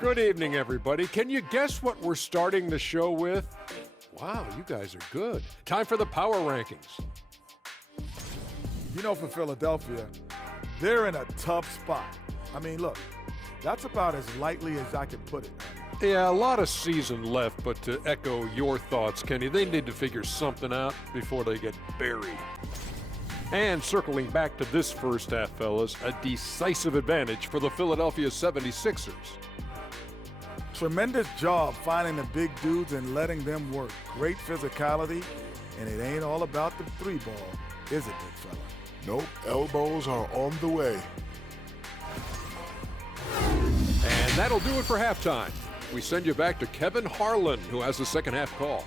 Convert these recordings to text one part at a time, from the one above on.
Good evening, everybody. Can you guess what we're starting the show with? Wow, you guys are good. Time for the power rankings. You know, for Philadelphia, they're in a tough spot. I mean, look, that's about as lightly as I can put it. Yeah, a lot of season left, but to echo your thoughts, Kenny, they need to figure something out before they get buried. And circling back to this first half, fellas, a decisive advantage for the Philadelphia 76ers. Tremendous job finding the big dudes and letting them work. Great physicality, and it ain't all about the three ball, is it, big fella? Nope, elbows are on the way. And that'll do it for halftime. We send you back to Kevin Harlan, who has the second half call.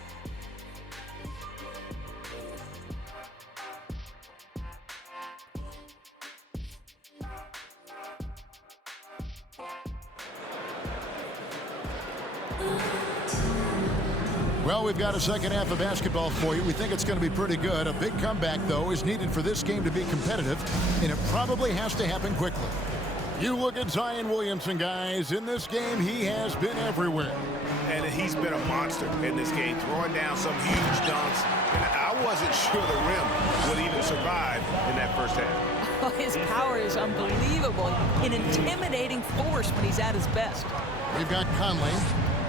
Well, we've got a second half of basketball for you. We think it's going to be pretty good. A big comeback, though, is needed for this game to be competitive, and it probably has to happen quickly. You look at Zion Williamson, guys. In this game, he has been everywhere. And he's been a monster in this game, throwing down some huge dunks. And I wasn't sure the rim would even survive in that first half. Oh, his power is unbelievable. An intimidating force when he's at his best. We've got Conley.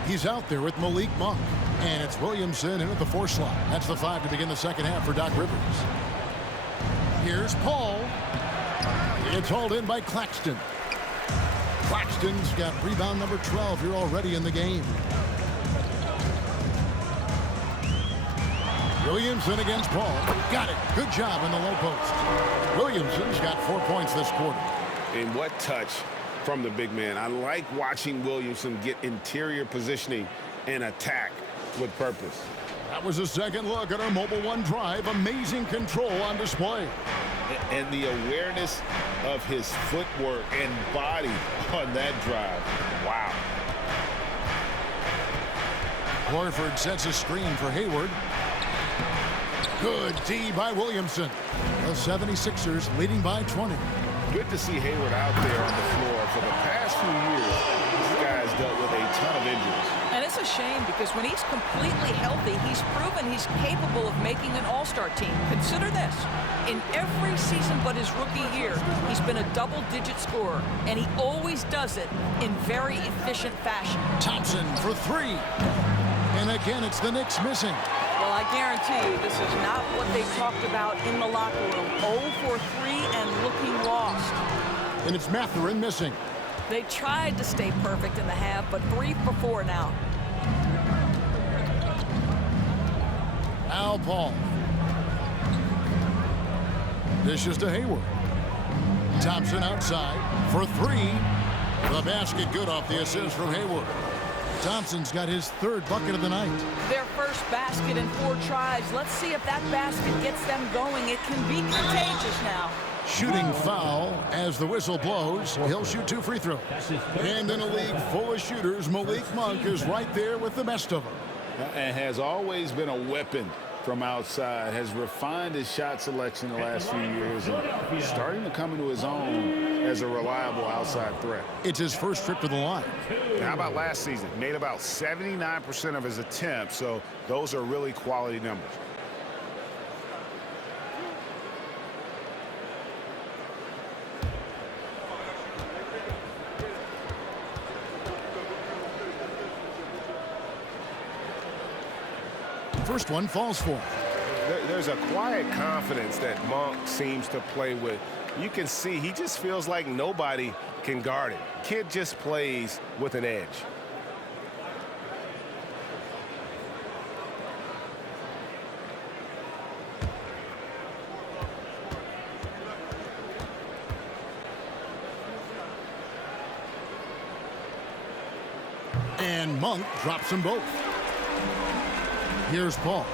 He's out there with Malik Monk. And it's Williamson in at the 4 slot. That's the 5 to begin the second half for Doc Rivers. Here's Paul. It's hauled in by Claxton. Claxton's got rebound number 12 here already in the game. Williamson against Paul. Got it. Good job in the low post. Williamson's got 4 points this quarter. And what touch from the big man. I like watching Williamson get interior positioning and attack with purpose. That was a second look at our Mobile One drive. Amazing control on display. And the awareness of his footwork and body on that drive. Wow. Horford sets a screen for Hayward. Good D by Williamson. The 76ers leading by 20. Good to see Hayward out there on the floor. For the past few years, this guy's dealt with a ton of injuries. And it's a shame because when he's completely healthy, he's proven he's capable of making an all-star team. Consider this. In every season but his rookie year, he's been a double-digit scorer, and he always does it in very efficient fashion. Thompson for 3. And again, it's the Knicks missing. Well, I guarantee you this is not what they talked about in the locker room. 0 for 3 and looking lost. And it's Mathurin missing. They tried to stay perfect in the half, but 3 for 4 now. Al Paul. Dishes to Hayward. Thompson outside for 3. The basket good off the assist from Hayward. Thompson's got his 3rd bucket of the night. Their first basket in 4 tries. Let's see if that basket gets them going. It can be contagious now. Shooting foul as the whistle blows. He'll shoot 2 free throws. And in a league full of shooters, Malik Monk is right there with the best of them. And has always been a weapon from outside. Has refined his shot selection the last few years and starting to come into his own as a reliable outside threat. It's his first trip to the line. How about last season? Made about 79% of his attempts, so those are really quality numbers. First one falls for him. There's a quiet confidence that Monk seems to play with. You can see he just feels like nobody can guard him. Kid just plays with an edge. And Monk drops them both. Here's Paul.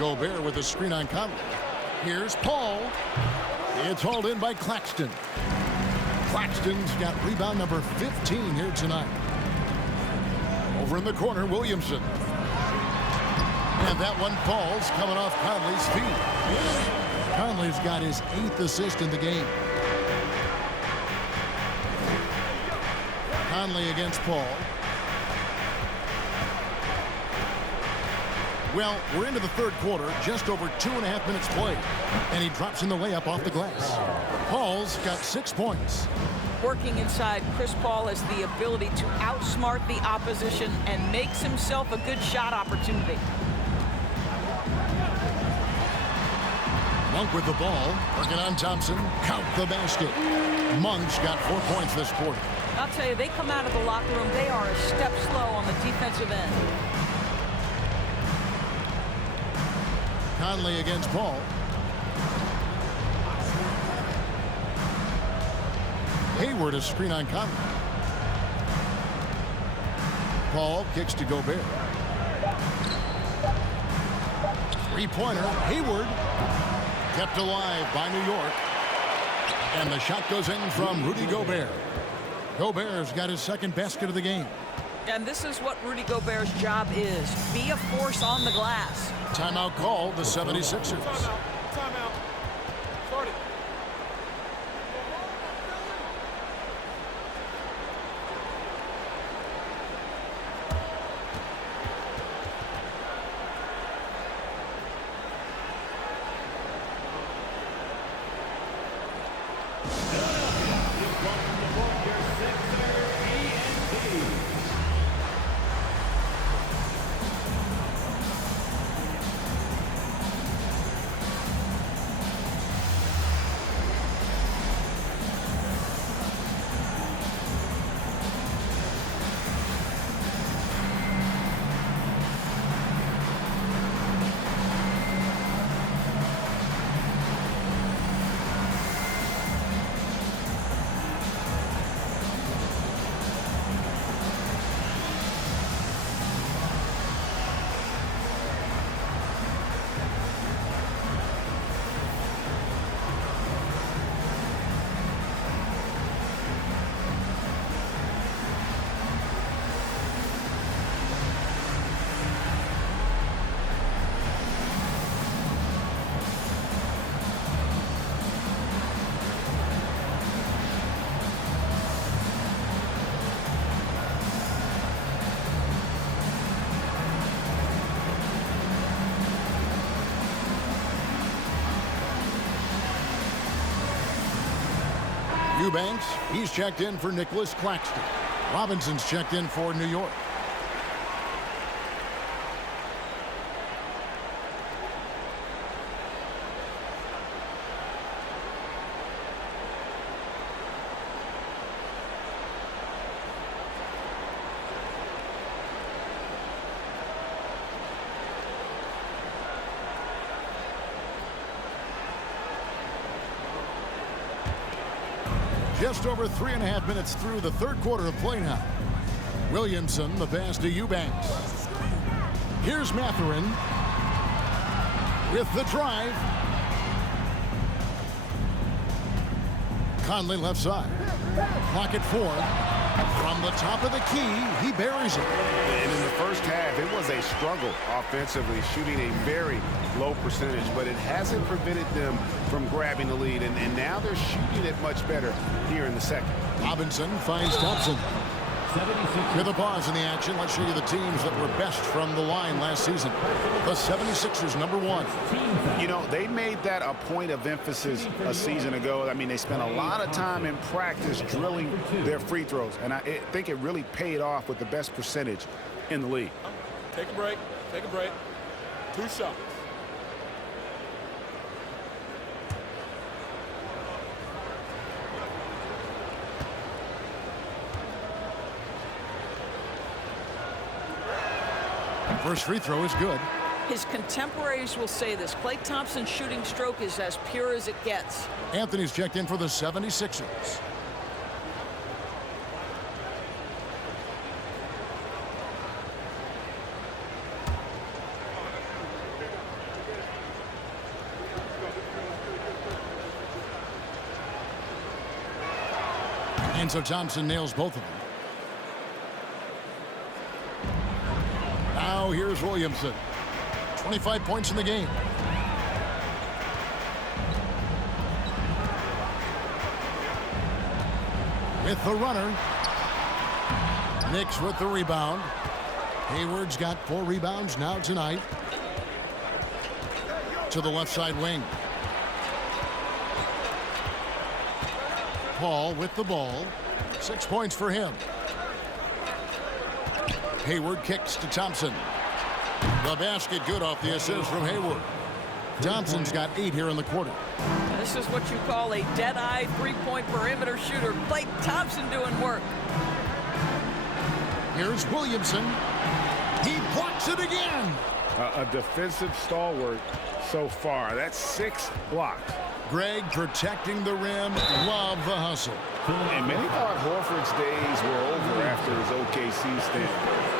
Gobert with a screen on Conley. Here's Paul. It's hauled in by Claxton. Claxton's got rebound number 15 here tonight. Over in the corner, Williamson. And that one falls coming off Conley's feet. Conley's got his 8th assist in the game. Conley against Paul. Well, we're into the third quarter, just over 2.5 minutes played. And he drops in the layup off the glass. Paul's got 6 points. Working inside, Chris Paul has the ability to outsmart the opposition and makes himself a good shot opportunity. Monk with the ball, working on Thompson. Count the basket. Monk's got 4 points this quarter. I'll tell you, they come out of the locker room, they are a step slow on the defensive end. Conley against Paul. Hayward, a screen on Conley. Paul kicks to Gobert. Three-pointer, Hayward. Kept alive by New York. And the shot goes in from Rudy Gobert. Gobert's got his second basket of the game. And this is what Rudy Gobert's job is. Be a force on the glass. Timeout called the 76ers. Timeout. Start it. Eubanks, he's checked in for Nicholas Claxton. Robinson's checked in for New York. Just over 3.5 minutes through the third quarter of play now. Williamson, the pass to Eubanks. Here's Mathurin with the drive. Conley left side. Clock at 4. From the top of the key, he buries it. And in the first half, it was a struggle offensively, shooting a very low percentage, but it hasn't prevented them from grabbing the lead, and now they're shooting it much better here in the second. Robinson finds Thompson. With a pause in the action, let's show you the teams that were best from the line last season. The 76ers, number 1. You know, they made that a point of emphasis a season ago. I mean, they spent a lot of time in practice drilling their free throws, and I think it really paid off with the best percentage in the league. Take a break. Take a break. 2 shots. First free throw is good. His contemporaries will say this. Klay Thompson's shooting stroke is as pure as it gets. Anthony's checked in for the 76ers. And so Thompson nails both of them. Now here's Williamson. 25 points in the game. with the runner. Knicks with the rebound. Hayward's got 4 rebounds now tonight. To the left side wing. Paul with the ball. 6 points for him. Hayward kicks to Thompson. The basket good off the assist from Hayward. Thompson's got 8 here in the quarter. This is what you call a dead-eye three-point perimeter shooter. Klay Thompson doing work. Here's Williamson. He blocks it again. A defensive stalwart so far. That's 6 blocks. Greg protecting the rim. Love the hustle. And many thought Horford's days were over after his OKC stint,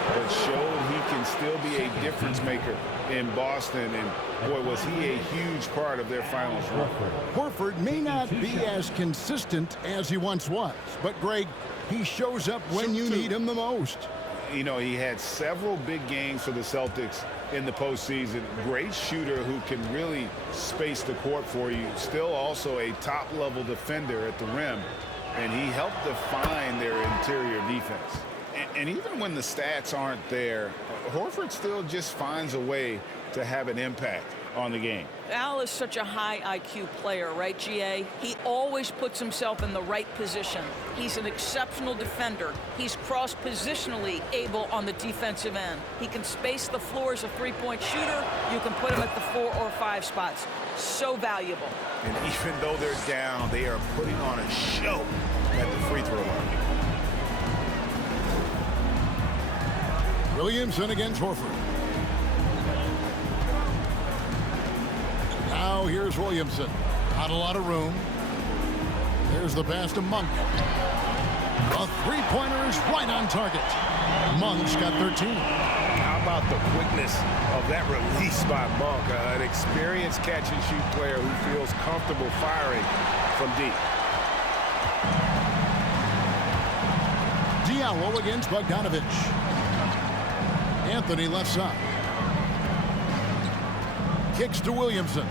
but showed he can still be a difference maker in Boston. And boy, was he a huge part of their finals run. Horford may not be as consistent as he once was, but Greg, he shows up when you need him the most. You know, he had several big games for the Celtics in the postseason. Great shooter who can really space the court for you. Still also a top-level defender at the rim. And he helped define their interior defense. And even when the stats aren't there, Horford still just finds a way to have an impact on the game. Al is such a high IQ player, right, GA? He always puts himself in the right position. He's an exceptional defender. He's cross-positionally able on the defensive end. He can space the floor as a three-point shooter. You can put him at the 4 or 5 spots. So valuable. And even though they're down, they are putting on a show at the free throw line. Williamson against Horford. Now here's Williamson. Not a lot of room. There's the pass to Monk. A three-pointer is right on target. Monk's got 13. How about the quickness of that release by Monk? An experienced catch-and-shoot player who feels comfortable firing from deep. Diallo against Bogdanovich. Anthony left side. Kicks to Williamson.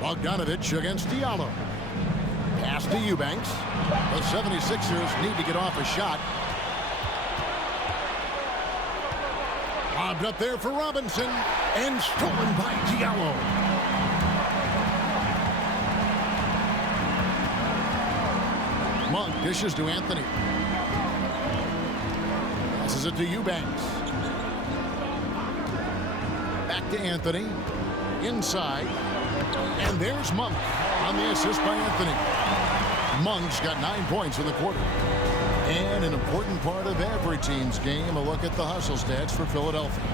Bogdanovich against Diallo. Pass to Eubanks. The 76ers need to get off a shot. Lobbed up there for Robinson and stolen by Diallo. Monk dishes to Anthony. Passes it to Eubanks. Back to Anthony. Inside. And there's Monk on the assist by Anthony. Monk's got 9 points in the quarter. And an important part of every team's game, a look at the hustle stats for Philadelphia.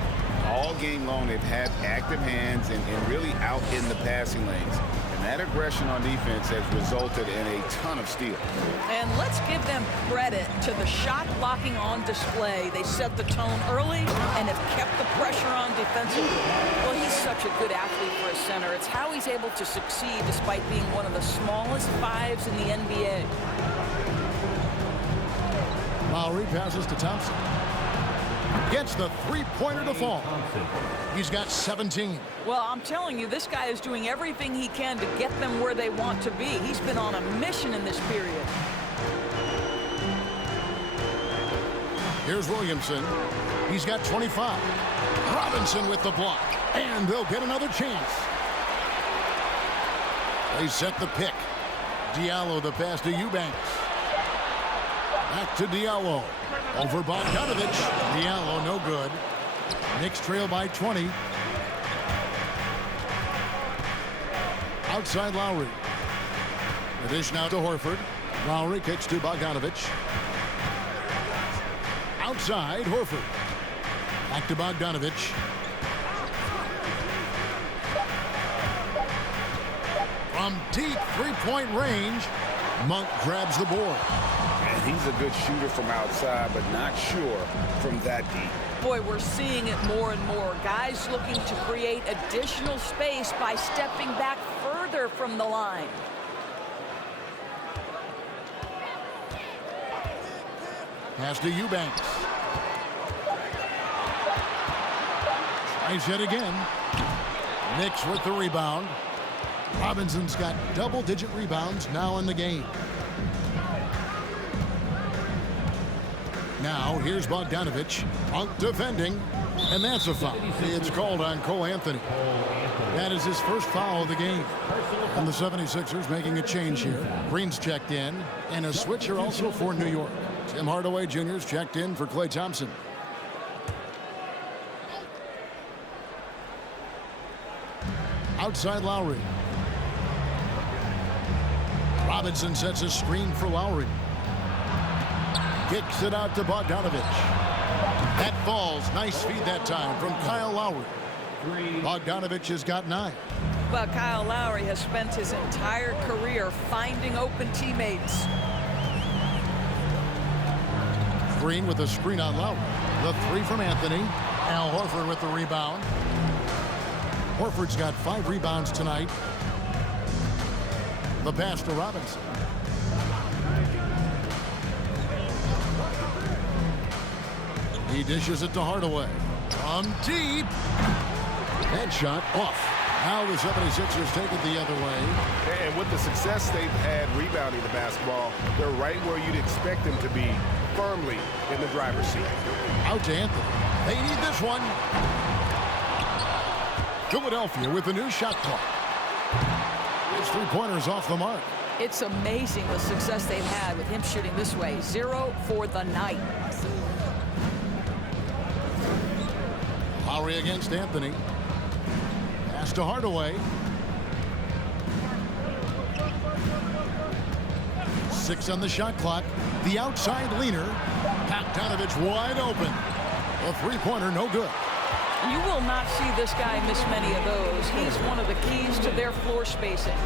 All game long, they've had active hands and really out in the passing lanes. And that aggression on defense has resulted in a ton of steals. And let's give them credit to the shot blocking on display. They set the tone early and have kept the pressure on defensively. Well, he's such a good athlete for a center. It's how he's able to succeed despite being one of the smallest 5s in the NBA. Lowry passes to Thompson. Gets the three-pointer to fall. He's got 17. Well, I'm telling you, this guy is doing everything he can to get them where they want to be. He's been on a mission in this period. Here's Williamson. He's got 25. Robinson with the block. And they'll get another chance. They set the pick. Diallo the pass to Eubanks. Back to Diallo. Over Bogdanovich. Diallo no good. Knicks trail by 20. Outside Lowry. The dish now to Horford. Lowry kicks to Bogdanovich. Outside Horford. Back to Bogdanovich. From deep three-point range, Monk grabs the board. And he's a good shooter from outside, but not sure from that deep. Boy, we're seeing it more and more. Guys looking to create additional space by stepping back further from the line. Pass to Eubanks. Tries it again. Knicks with the rebound. Robinson's got double-digit rebounds now in the game. Now, here's Bogdanovich. Monk defending, and that's a foul. It's called on Cole Anthony. That is his first foul of the game. And the 76ers making a change here. Green's checked in, and a switcher also for New York. Tim Hardaway Jr.'s checked in for Klay Thompson. Outside Lowry. Robinson sets a screen for Lowry. Kicks it out to Bogdanovich. That falls. Nice feed that time from Kyle Lowry. Bogdanovich has got 9. Well, Kyle Lowry has spent his entire career finding open teammates. Green with a screen on Lowry. The 3 from Anthony. Al Horford with the rebound. Horford's got 5 rebounds tonight. The pass to Robinson. He dishes it to Hardaway. From deep. Headshot off. Now the 76ers take it the other way. And with the success they've had rebounding the basketball, they're right where you'd expect them to be, firmly in the driver's seat. Out to Anthony. They need this one. Philadelphia with a new shot clock. His 3-pointers off the mark. It's amazing the success they've had with him shooting this way. 0 for the night. Lowry against Anthony. Pass to Hardaway. 6 on the shot clock. The outside leaner. Bogdanovich wide open. A 3-pointer, no good. You will not see this guy miss many of those. He's one of the keys to their floor spacing.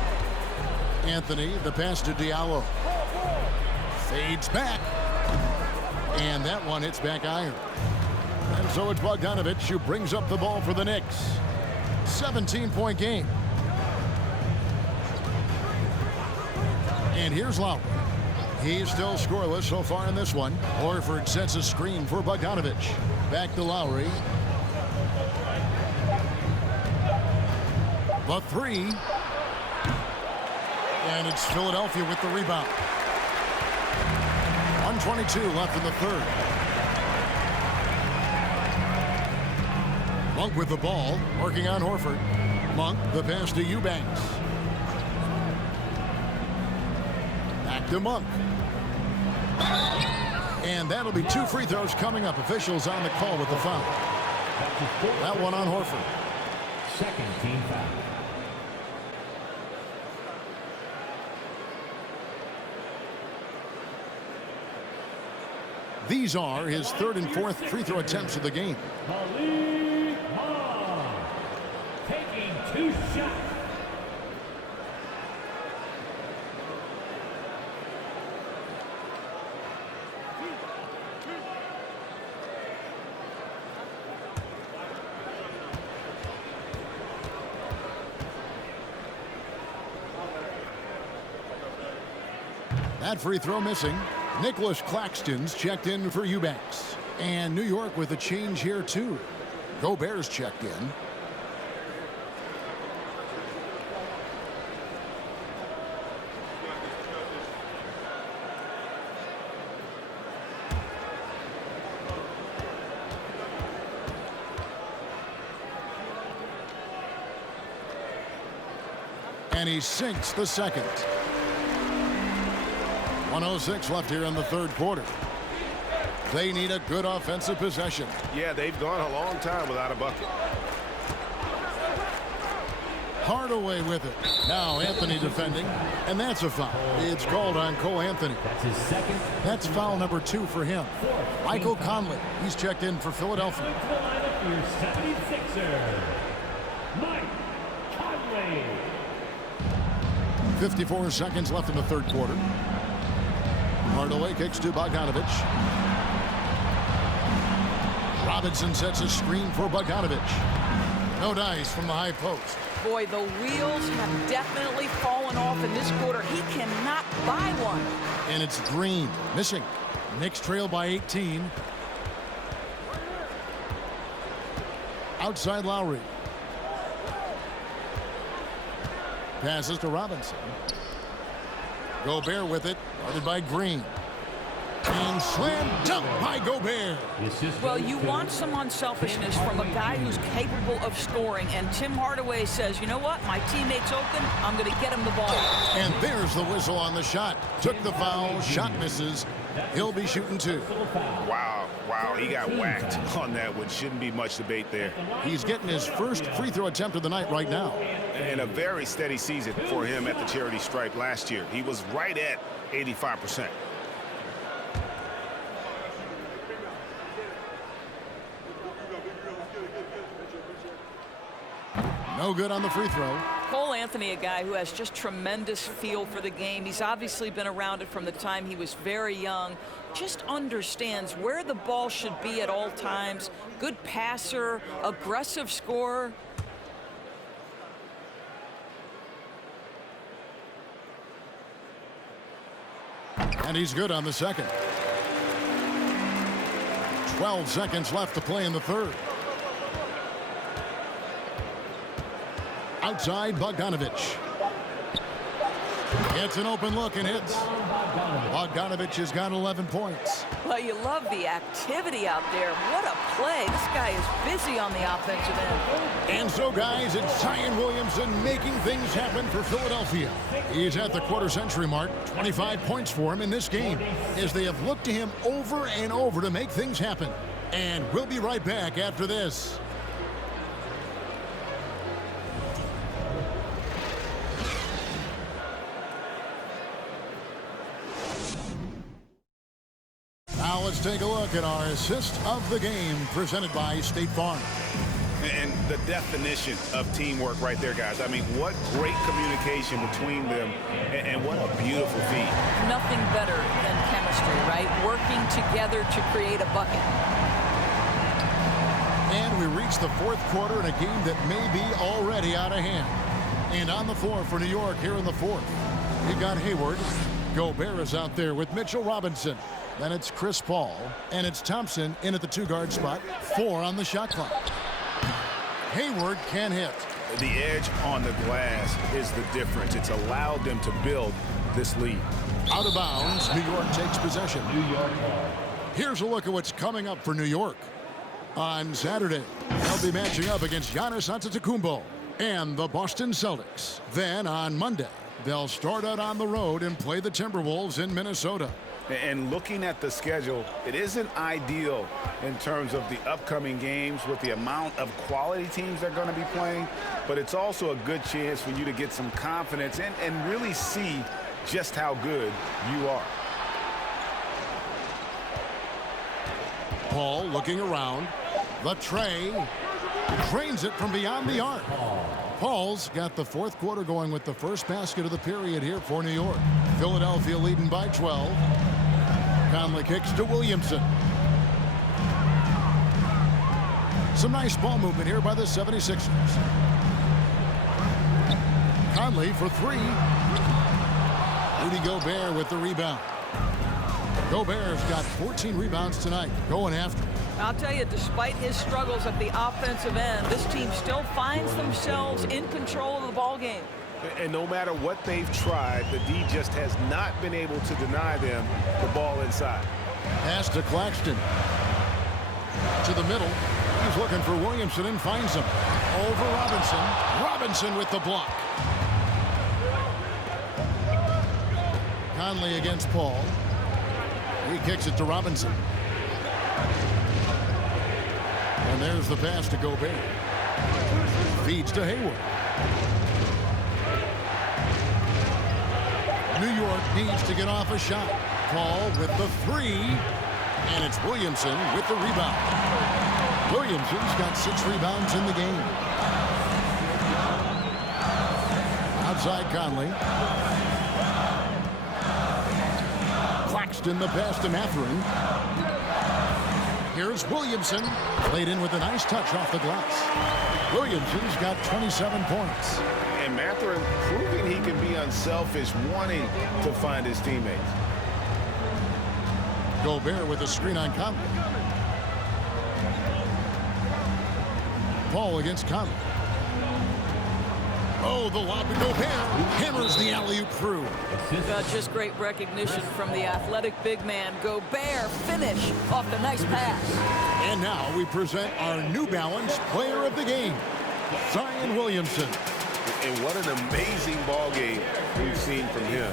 Anthony, the pass to Diallo. Fades back. And that one hits back iron. And so it's Bogdanovich who brings up the ball for the Knicks. 17-point game. And here's Lowry. He's still scoreless so far in this one. Horford sets a screen for Bogdanovich. Back to Lowry. The 3. And it's Philadelphia with the rebound. 1:22 left in the third. Monk with the ball, working on Horford. Monk, the pass to Eubanks. Back to Monk. And that'll be 2 free throws coming up. Officials on the call with the foul. That one on Horford. Second team foul. These are his 3rd and 4th free throw attempts of the game. myNBA taking 2 shots. That free throw missing. Nicholas Claxton's checked in for Eubanks. And New York with a change here, too. Gobert's checked in. And he sinks the second. 1:06 left here in the third quarter. They need a good offensive possession. Yeah, they've gone a long time without a bucket. Hardaway with it. Now Anthony defending, and that's a foul. It's called on Cole Anthony. That's his second. That's foul number 2 for him. Michael Conley, he's checked in for Philadelphia. Into the lineup, your 76er, Mike Conley. 54 seconds left in the third quarter. Hardaway kicks to Bogdanovich. Robinson sets a screen for Bogdanovich. No dice from the high post. Boy, the wheels have definitely fallen off in this quarter. He cannot buy one. And it's Green missing. Knicks trail by 18. Outside Lowry. Passes to Robinson. Gobert with it. Guarded by Green. And slam dunk by Gobert. Well, you want some unselfishness from a guy who's capable of scoring. And Tim Hardaway says, you know what? My teammate's open. I'm going to get him the ball. And there's the whistle on the shot. Took the foul. Shot misses. He'll be shooting 2. Wow, he got whacked on that one. Shouldn't be much debate there. He's getting his first free throw attempt of the night right now. And a very steady season for him at the charity stripe last year. He was right at 85%. No good on the free throw. Cole Anthony, a guy who has just tremendous feel for the game. He's obviously been around it from the time he was very young. Just understands where the ball should be at all times. Good passer, aggressive scorer. And he's good on the second. 12 seconds left to play in the third. Outside, Bogdanovich. Gets an open look and hits. Bogdanovich has got 11 points. Well, you love the activity out there. What a play. This guy is busy on the offensive end. And so, guys, it's Zion Williamson making things happen for Philadelphia. He's at the quarter-century mark. 25 points for him in this game as they have looked to him over and over to make things happen. And we'll be right back after this. Now let's take a look at our assist of the game presented by State Farm. And the definition of teamwork right there, guys. I mean, what great communication between them, and what a beautiful feat. Nothing better than chemistry, right? Working together to create a bucket. And we reach the fourth quarter in a game that may be already out of hand. And on the floor for New York here in the fourth, we've got Hayward. Gobert is out there with Mitchell Robinson. Then it's Chris Paul, and it's Thompson in at the 2-guard spot. 4 on the shot clock. Hayward can hit. The edge on the glass is the difference. It's allowed them to build this lead. Out of bounds, New York takes possession. New York. Here's a look at what's coming up for New York. On Saturday, they'll be matching up against Giannis Antetokounmpo and the Boston Celtics. Then on Monday, they'll start out on the road and play the Timberwolves in Minnesota. And looking at the schedule, it isn't ideal in terms of the upcoming games with the amount of quality teams they're going to be playing, but it's also a good chance for you to get some confidence and really see just how good you are. Paul looking around. The tray. Drains it from beyond the arc. Paul's got the fourth quarter going with the first basket of the period here for New York. Philadelphia leading by 12. Conley kicks to Williamson. Some nice ball movement here by the 76ers. Conley for 3. Rudy Gobert with the rebound. Gobert's got 14 rebounds tonight, going after. I'll tell you, despite his struggles at the offensive end, this team still finds themselves in control of the ball game. And no matter what they've tried, the D just has not been able to deny them the ball inside. Pass to Claxton. To the middle. He's looking for Williamson and finds him. Over Robinson. Robinson with the block. Conley against Paul. He kicks it to Robinson. And there's the pass to Gobert. Feeds to Hayward. New York needs to get off a shot. Paul with the 3. And it's Williamson with the rebound. Williamson's got 6 rebounds in the game. Outside Conley. Claxton the pass to Mathurin. Here's Williamson. Played in with a nice touch off the glass. Williamson's got 27 points. And Mathurin proving he can be unselfish, wanting to find his teammates. Gobert with a screen on Conley. Paul against Conley. Oh, the lob to Gobert. Hammers the alley-oop through. Just great recognition from the athletic big man. Gobert finish off the nice pass. And now we present our New Balance Player of the Game, Zion Williamson. And what an amazing ball game we've seen from him.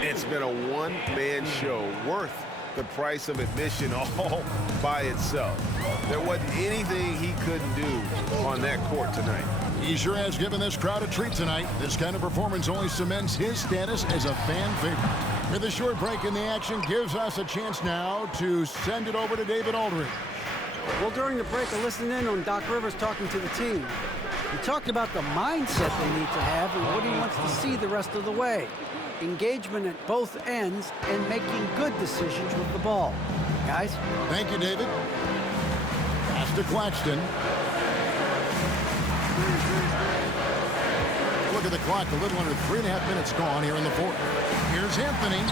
It's been a one-man show worth the price of admission all by itself. There wasn't anything he couldn't do on that court tonight. He sure has given this crowd a treat tonight. This kind of performance only cements his status as a fan favorite. With a short break in the action gives us a chance now to send it over to David Aldridge. Well, during the break, I listened in on Doc Rivers talking to the team. He talked about the mindset they need to have and what he wants to see the rest of the way. Engagement at both ends and making good decisions with the ball. Guys? Thank you, David. Pass to Claxton. Look at the clock, a little under 3.5 minutes gone here in the fourth. Here's Anthony.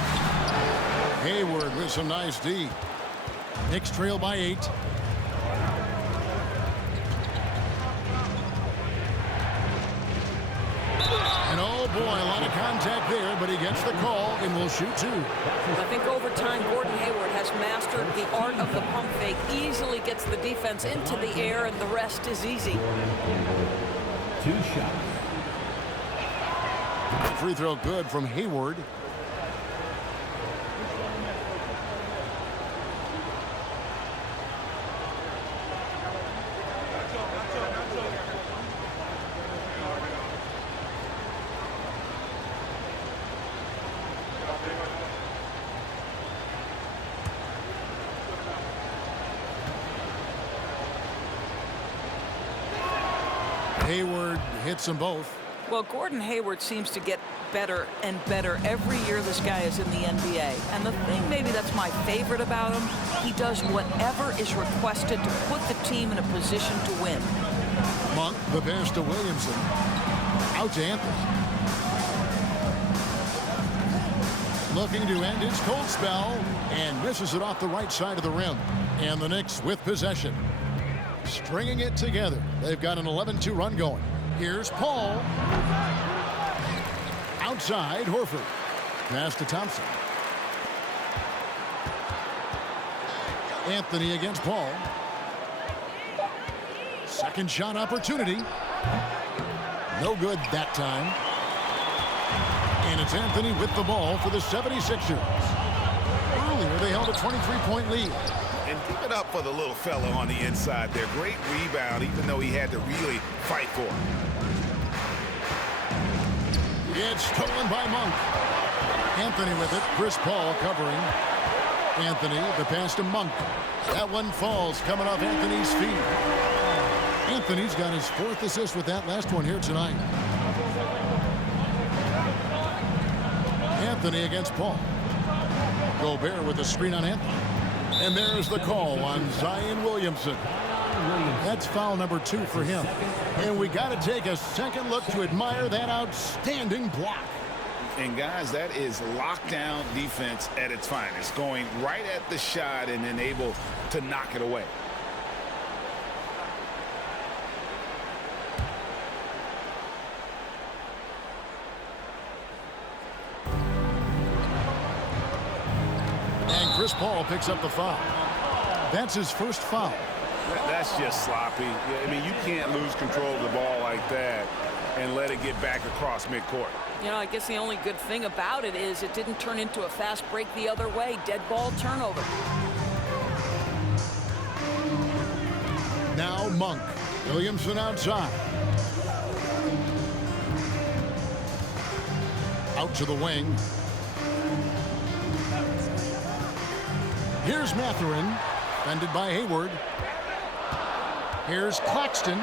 Hayward with some nice D. Knicks trail by 8. And oh boy, a lot of contact there, but he gets the call and will shoot 2. I think over time, Gordon Hayward has mastered the art of the pump fake, easily gets the defense into the air, and the rest is easy. 2 shots. Free throw good from Hayward. Hayward hits them both. Well, Gordon Hayward seems to get better and better every year this guy is in the NBA. And the thing maybe that's my favorite about him, he does whatever is requested to put the team in a position to win. Monk, the pass to Williamson. Out to Anthony. Looking to end his cold spell and misses it off the right side of the rim. And the Knicks with possession. Stringing it together. They've got an 11-2 run going. Here's Paul. Outside, Horford. Pass to Thompson. Anthony against Paul. Second shot opportunity. No good that time. And it's Anthony with the ball for the 76ers. Earlier, they held a 23-point lead. And give it up for the little fella on the inside there. Great rebound, even though he had to really fight for it. It's stolen by Monk. Anthony with it. Chris Paul covering. Anthony, the pass to Monk. That one falls coming off Anthony's feet. Anthony's got his 4th assist with that last one here tonight. Anthony against Paul. Gobert with the screen on Anthony. And there's the call on Zion Williamson. That's foul number 2 for him. And we got to take a second look to admire that outstanding block. And guys, that is lockdown defense at its finest. Going right at the shot and then able to knock it away. And Chris Paul picks up the foul. That's his first foul. That's just sloppy. I mean, you can't lose control of the ball like that and let it get back across midcourt. You know, I guess the only good thing about it is it didn't turn into a fast break the other way. Dead ball turnover. Now Monk. Williamson outside. Out to the wing. Here's Mathurin. Defended by Hayward. Here's Claxton.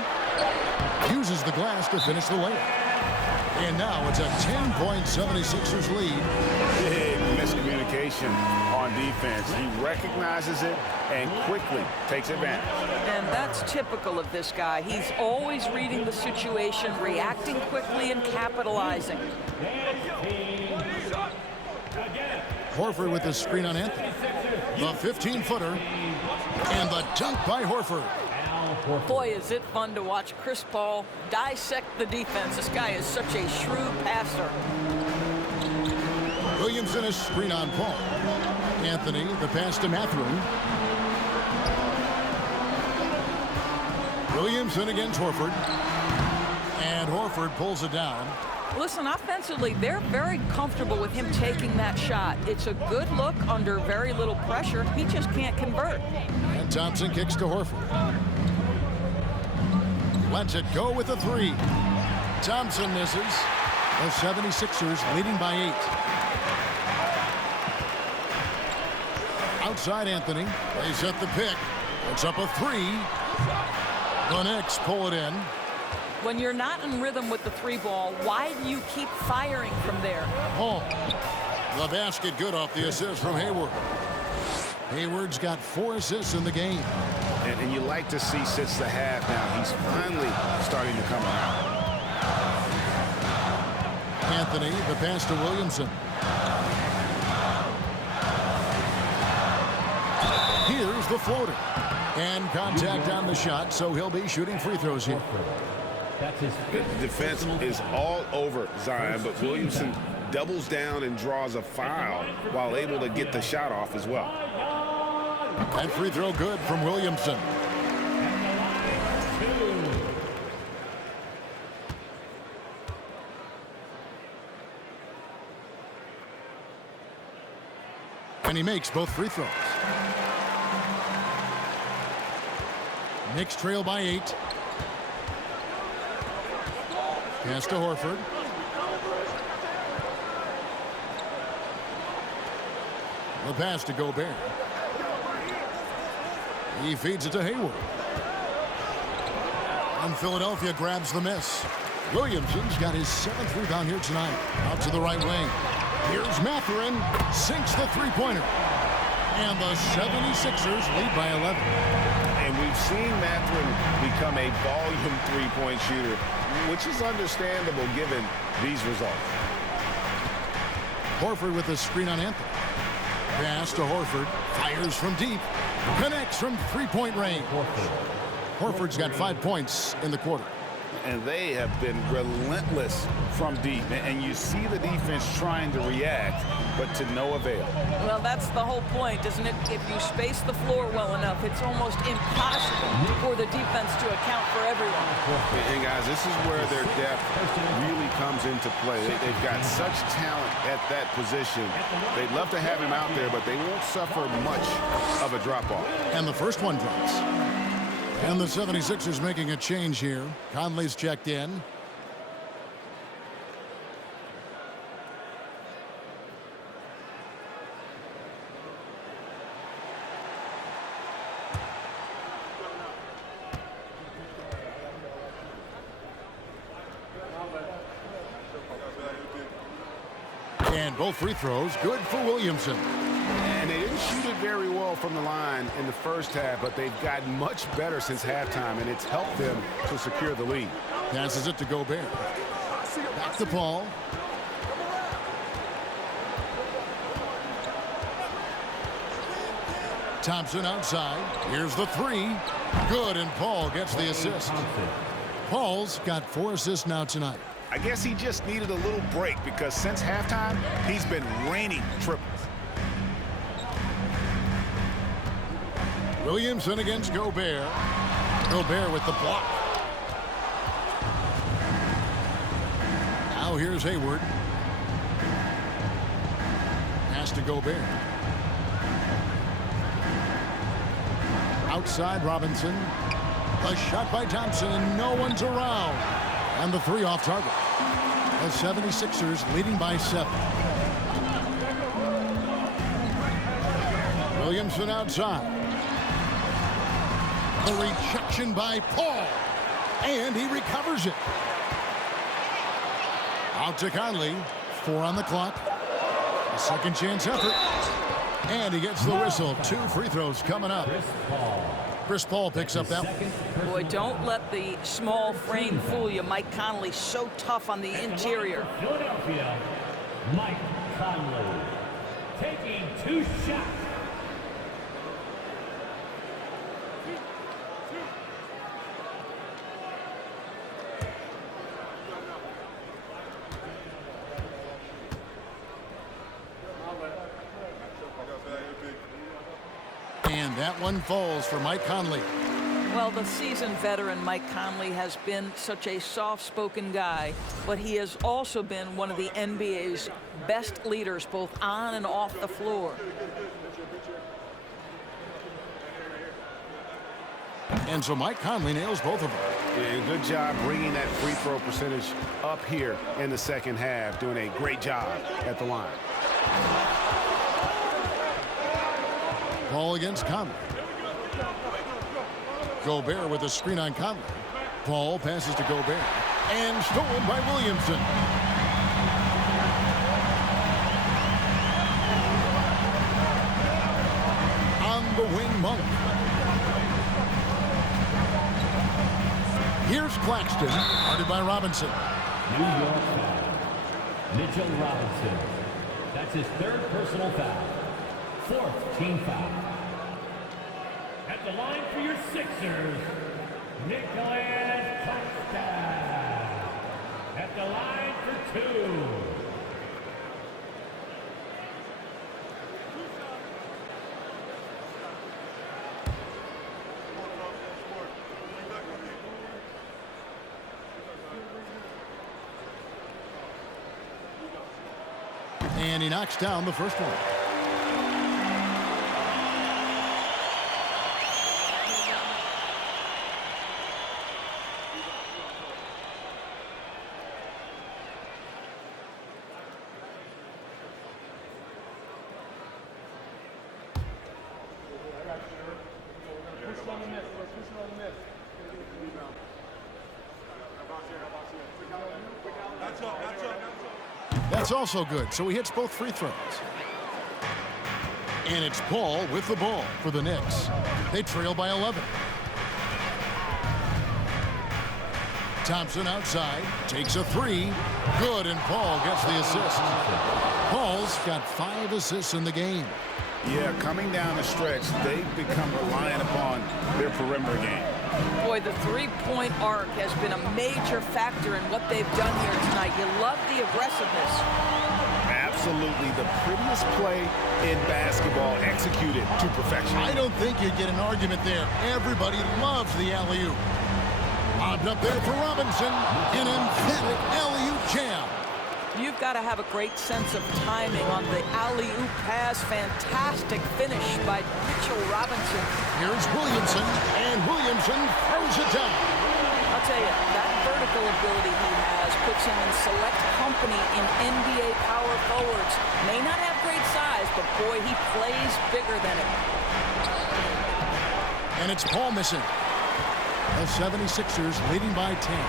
Uses the glass to finish the layup. And now it's a 10-point 76ers lead. Big miscommunication on defense. He recognizes it and quickly takes advantage. And that's typical of this guy. He's always reading the situation, reacting quickly, and capitalizing. Horford with the screen on Anthony. The 15-footer. And the dunk by Horford. Boy, is it fun to watch Chris Paul dissect the defense. This guy is such a shrewd passer. Williamson a screen on Paul. Anthony, the pass to Mathurin. Williamson against Horford. And Horford pulls it down. Listen, offensively, they're very comfortable with him taking that shot. It's a good look under very little pressure. He just can't convert. And Thompson kicks to Horford. Lets it go with a three. Thompson misses. The 76ers leading by 8. Outside Anthony. They set the pick. It's up a three. The Knicks pull it in. When you're not in rhythm with the three ball, why do you keep firing from there? Oh, the basket good off the assist from Hayward. Hayward's got 4 assists in the game. And you like to see since the half now, he's finally starting to come around. Anthony, the pass to Williamson. Here's the floater. And contact on the shot, so he'll be shooting free throws here. The defense is all over Zion, but Williamson doubles down and draws a foul while able to get the shot off as well. That free throw good from Williamson. And he makes both free throws. Knicks trail by 8. Pass to Horford. The pass to Gobert. He feeds it to Hayward. And Philadelphia grabs the miss. Williamson's got his 7th rebound here tonight. Out to the right wing. Here's Mathurin. Sinks the three-pointer. And the 76ers lead by 11. And we've seen Mathurin become a volume three-point shooter, which is understandable given these results. Horford with a screen on Anthony. Pass to Horford. Fires from deep. Connects from three-point range. Horford's got 5 points in the quarter. And they have been relentless from deep. And you see the defense trying to react, but to no avail. Well, that's the whole point, isn't it? If you space the floor well enough, it's almost impossible for the defense to account for everyone. And guys, this is where their depth really comes into play. They've got such talent at that position. They'd love to have him out there, but they won't suffer much of a drop-off. And the first one drops. And the 76ers making a change here. Conley's checked in. And both free throws good for Williamson. And they didn't shoot it very well from the line in the first half, but they've gotten much better since halftime, and it's helped them to secure the lead. Passes it to Gobert. Back to Paul. Thompson outside. Here's the three. Good, and Paul gets the assist. Paul's got 4 assists now tonight. I guess he just needed a little break because since halftime, he's been raining triples. Williamson against Gobert. Gobert with the block. Now here's Hayward. Pass to Gobert. Outside Robinson. A shot by Thompson, and no one's around. And the three off target. The 76ers leading by 7. Williamson outside. The rejection by Paul. And he recovers it. Out to Conley. 4 on the clock. A second chance effort. And he gets the whistle. 2 free throws coming up. Chris Paul picks up that one. Boy, don't let the small frame fool you. Mike Conley so tough on the interior. Philadelphia, Mike Conley taking 2 shots. that one falls for Mike Conley. Well, the seasoned veteran Mike Conley has been such a soft-spoken guy, but he has also been one of the NBA's best leaders, both on and off the floor. And so Mike Conley nails both of them. Yeah, good job bringing that free throw percentage up here in the second half, doing a great job at the line. Ball against Conley. Gobert with a screen on Conley. Ball passes to Gobert. And stolen by Williamson. On the wing, Monk. Here's Claxton, guarded by Robinson. New York foul. Mitchell Robinson. That's his third personal foul. Fourth team foul. At the line for your Sixers, Nicholas Claxton. At the line for two. And he knocks down the first one. That's also good, so he hits both free throws. And it's Paul with the ball for the Knicks. They trail by 11. Thompson outside, takes a three. Good, and Paul gets the assist. Paul's got 5 assists in the game. Yeah, coming down the stretch, they've become reliant upon their perimeter game. Boy, the three-point arc has been a major factor in what they've done here tonight. You love the aggressiveness. Absolutely the prettiest play in basketball, executed to perfection. I don't think you'd get an argument there. Everybody loves the alley-oop. Lobbed up there for Robinson. An emphatic alley-oop jam. You've got to have a great sense of timing on the alley-oop pass. Fantastic finish by Mitchell Robinson. Here's Williamson, and Williamson throws it down. I'll tell you, that vertical ability he has puts him in select company in NBA power forwards. May not have great size, but boy, he plays bigger than it. And it's Paul missing. The 76ers leading by 10.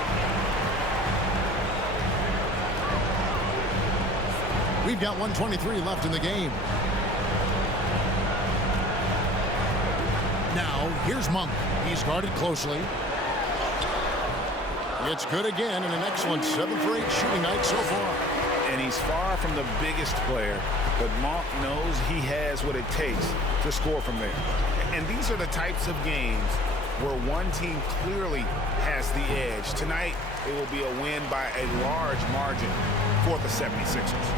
We've got 1:23 left in the game. Now, here's Monk. He's guarded closely. It's good again, and an excellent 7 for 8 shooting night so far. And he's far from the biggest player, but Monk knows he has what it takes to score from there. And these are the types of games where one team clearly has the edge. Tonight, it will be a win by a large margin for the 76ers.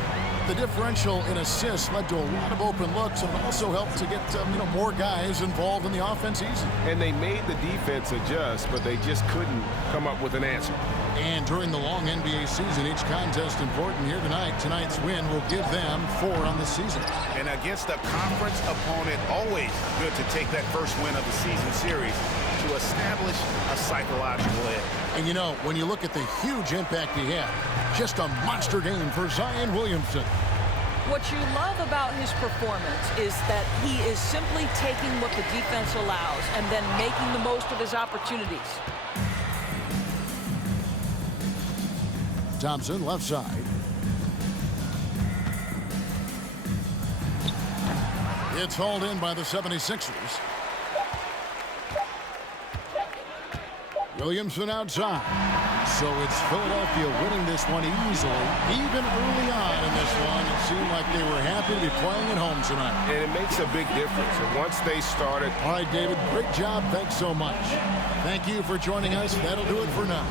The differential in assists led to a lot of open looks, and it also helped to get more guys involved in the offense easy. And they made the defense adjust, but they just couldn't come up with an answer. And during the long NBA season, each contest important here tonight. Tonight's win will give them 4 on the season. And against a conference opponent, always good to take that first win of the season series to establish a psychological edge. And you know, when you look at the huge impact he had, just a monster game for Zion Williamson. What you love about his performance is that he is simply taking what the defense allows and then making the most of his opportunities. Thompson left side. It's hauled in by the 76ers. Williamson outside. So it's Philadelphia winning this one easily. Even early on in this one, it seemed like they were happy to be playing at home tonight. And it makes a big difference. And once they started... All right, David, great job. Thanks so much. Thank you for joining us. That'll do it for now.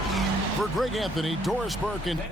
For Greg Anthony, Doris Burke, and